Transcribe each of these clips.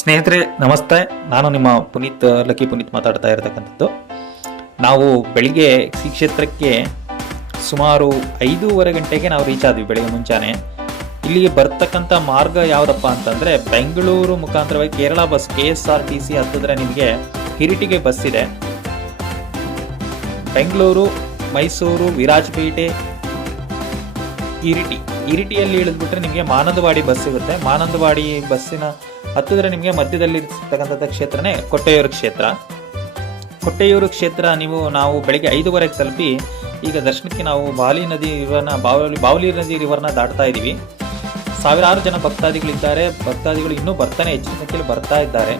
ಸ್ನೇಹಿತರೆ ನಮಸ್ತೆ. ನಾನು ನಿಮ್ಮ ಲಕ್ಕಿ ಪುನೀತ್ ಮಾತಾಡ್ತಾ ಇರತಕ್ಕಂಥದ್ದು. ನಾವು ಬೆಳಿಗ್ಗೆ ಶ್ರೀ ಕ್ಷೇತ್ರಕ್ಕೆ ಸುಮಾರು 5:15 ಗಂಟೆಗೆ ನಾವು ರೀಚ್ ಆದ್ವಿ. ಬೆಳಿಗ್ಗೆ ಮುಂಚಾನೆ ಇಲ್ಲಿಗೆ ಬರ್ತಕ್ಕಂಥ ಮಾರ್ಗ ಯಾವುದಪ್ಪ ಅಂತಂದರೆ, ಬೆಂಗಳೂರು ಮುಖಾಂತರವಾಗಿ ಕೇರಳ ಬಸ್ KSRTC ಹತ್ತಿದ್ರೆ ನಿಮಗೆ ಹಿರಿಟಿಗೆ ಬಸ್ ಇದೆ. ಬೆಂಗಳೂರು, ಮೈಸೂರು, ವಿರಾಜಪೇಟೆ, ಇರಿಟಿಯಲ್ಲಿ ಇಳಿದ್ಬಿಟ್ರೆ ನಿಮಗೆ ಮಾನಂದವಾಡಿ ಬಸ್ ಸಿಗುತ್ತೆ. ಮಾನಂದವಾಡಿ ಬಸ್ಸಿನ ಹತ್ತಿದ್ರೆ ನಿಮಗೆ ಮಧ್ಯದಲ್ಲಿ ಇರ್ತಕ್ಕಂಥ ಕ್ಷೇತ್ರನೇ ಕೊಟ್ಟೆಯೂರು ಕ್ಷೇತ್ರ. ಕೊಟ್ಟೆಯೂರು ಕ್ಷೇತ್ರ ನಾವು ಬೆಳಿಗ್ಗೆ 5:15 ತಲುಪಿ ಈಗ ದರ್ಶನಕ್ಕೆ ನಾವು ಬಾವಲಿ ನದಿ ರಿವರ್ನ ದಾಟ್ತಾ ಇದ್ದೀವಿ. ಸಾವಿರಾರು ಜನ ಭಕ್ತಾದಿಗಳಿದ್ದಾರೆ. ಭಕ್ತಾದಿಗಳು ಇನ್ನೂ ಬರ್ತಾನೆ ಹೆಚ್ಚಿನ ಸಂಖ್ಯೆಯಲ್ಲಿ ಬರ್ತಾ ಇದ್ದಾರೆ.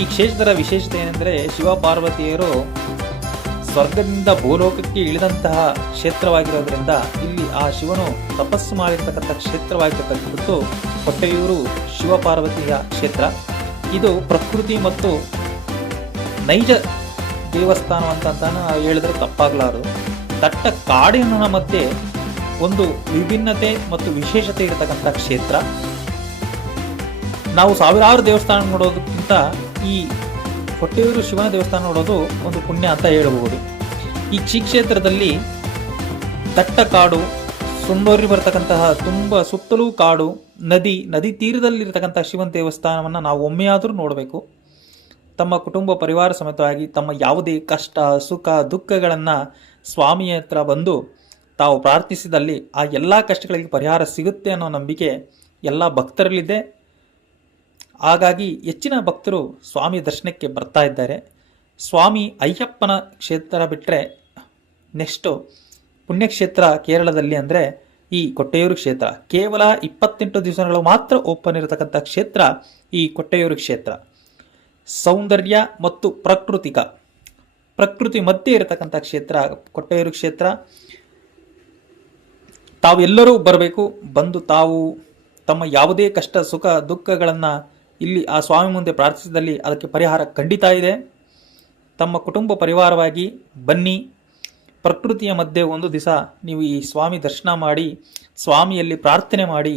ಈ ಕ್ಷೇತ್ರದ ವಿಶೇಷತೆ ಏನೆಂದರೆ, ಶಿವ ಪಾರ್ವತಿಯರು ಸ್ವರ್ಗದಿಂದ ಭೂಲೋಕಕ್ಕೆ ಇಳಿದಂತಹ ಕ್ಷೇತ್ರವಾಗಿರೋದ್ರಿಂದ ಇಲ್ಲಿ ಆ ಶಿವನು ತಪಸ್ಸು ಮಾಡಿರ್ತಕ್ಕಂಥ ಕ್ಷೇತ್ರವಾಗಿರ್ತಕ್ಕಂಥದ್ದು ಕೊಟ್ಟೆಯೂರು ಶಿವ ಪಾರ್ವತಿಯ ಕ್ಷೇತ್ರ. ಇದು ಪ್ರಕೃತಿ ಮತ್ತು ನೈಜ ದೇವಸ್ಥಾನ ಅಂತ ಹೇಳಿದ್ರೆ ತಪ್ಪಾಗಲಾರದು. ದಟ್ಟ ಕಾಡಿನ ಮಧ್ಯೆ ಒಂದು ವಿಭಿನ್ನತೆ ಮತ್ತು ವಿಶೇಷತೆ ಇರತಕ್ಕಂಥ ಕ್ಷೇತ್ರ. ನಾವು ಸಾವಿರಾರು ದೇವಸ್ಥಾನ ನೋಡೋದಕ್ಕಿಂತ ಈ ಕೊಟ್ಟೆಯೂರು ಶಿವನ ದೇವಸ್ಥಾನ ನೋಡೋದು ಒಂದು ಪುಣ್ಯ ಅಂತ ಹೇಳಬಹುದು. ಈ ಕ್ಷೇತ್ರದಲ್ಲಿ ದಟ್ಟ ಕಾಡು, ಸುಂದರಿ ಬರ್ತಕ್ಕಂತಹ ತುಂಬ ಸುತ್ತಲೂ ಕಾಡು, ನದಿ ತೀರದಲ್ಲಿರ್ತಕ್ಕಂಥ ಶಿವನ ದೇವಸ್ಥಾನವನ್ನು ನಾವು ಒಮ್ಮೆಯಾದರೂ ನೋಡಬೇಕು. ತಮ್ಮ ಕುಟುಂಬ ಪರಿವಾರ ಸಮೇತವಾಗಿ ತಮ್ಮ ಯಾವುದೇ ಕಷ್ಟ ಸುಖ ದುಃಖಗಳನ್ನು ಸ್ವಾಮಿಯ ಹತ್ರ ಬಂದು ತಾವು ಪ್ರಾರ್ಥಿಸಿದಲ್ಲಿ ಆ ಎಲ್ಲ ಕಷ್ಟಗಳಿಗೆ ಪರಿಹಾರ ಸಿಗುತ್ತೆ ಅನ್ನೋ ನಂಬಿಕೆ ಎಲ್ಲ ಭಕ್ತರಲ್ಲಿದೆ. ಹಾಗಾಗಿ ಹೆಚ್ಚಿನ ಭಕ್ತರು ಸ್ವಾಮಿ ದರ್ಶನಕ್ಕೆ ಬರ್ತಾ ಇದ್ದಾರೆ. ಸ್ವಾಮಿ ಅಯ್ಯಪ್ಪನ ಕ್ಷೇತ್ರ ಬಿಟ್ಟರೆ ನೆಕ್ಸ್ಟು ಪುಣ್ಯಕ್ಷೇತ್ರ ಕೇರಳದಲ್ಲಿ ಅಂದರೆ ಈ ಕೊಟ್ಟೆಯೂರು ಕ್ಷೇತ್ರ. ಕೇವಲ 28 ದಿವಸಗಳು ಮಾತ್ರ ಓಪನ್ ಇರತಕ್ಕಂಥ ಕ್ಷೇತ್ರ ಈ ಕೊಟ್ಟೆಯೂರು ಕ್ಷೇತ್ರ. ಸೌಂದರ್ಯ ಮತ್ತು ಪ್ರಕೃತಿ ಮಧ್ಯೆ ಇರತಕ್ಕಂಥ ಕ್ಷೇತ್ರ ಕೊಟ್ಟೆಯೂರು ಕ್ಷೇತ್ರ. ತಾವೆಲ್ಲರೂ ಬರಬೇಕು. ಬಂದು ತಾವು ತಮ್ಮ ಯಾವುದೇ ಕಷ್ಟ ಸುಖ ದುಃಖಗಳನ್ನು ಇಲ್ಲಿ ಆ ಸ್ವಾಮಿ ಮುಂದೆ ಪ್ರಾರ್ಥಿಸಿದಲ್ಲಿ ಅದಕ್ಕೆ ಪರಿಹಾರ ಖಂಡಿತ ಇದೆ. ತಮ್ಮ ಕುಟುಂಬ ಪರಿವಾರವಾಗಿ ಬನ್ನಿ. ಪ್ರಕೃತಿಯ ಮಧ್ಯೆ ಒಂದು ದಿವಸ ನೀವು ಈ ಸ್ವಾಮಿ ದರ್ಶನ ಮಾಡಿ, ಸ್ವಾಮಿಯಲ್ಲಿ ಪ್ರಾರ್ಥನೆ ಮಾಡಿ,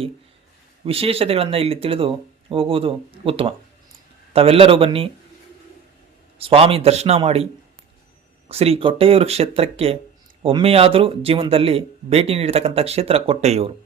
ವಿಶೇಷತೆಗಳನ್ನು ಇಲ್ಲಿ ತಿಳಿದು ಹೋಗುವುದು ಉತ್ತಮ. ತಾವೆಲ್ಲರೂ ಬನ್ನಿ, ಸ್ವಾಮಿ ದರ್ಶನ ಮಾಡಿ. ಶ್ರೀ ಕೊಟ್ಟೆಯೂರು ಕ್ಷೇತ್ರಕ್ಕೆ ಒಮ್ಮೆಯಾದರೂ ಜೀವನದಲ್ಲಿ ಭೇಟಿ ನೀಡತಕ್ಕಂಥ ಕ್ಷೇತ್ರ ಕೊಟ್ಟೆಯೂರು.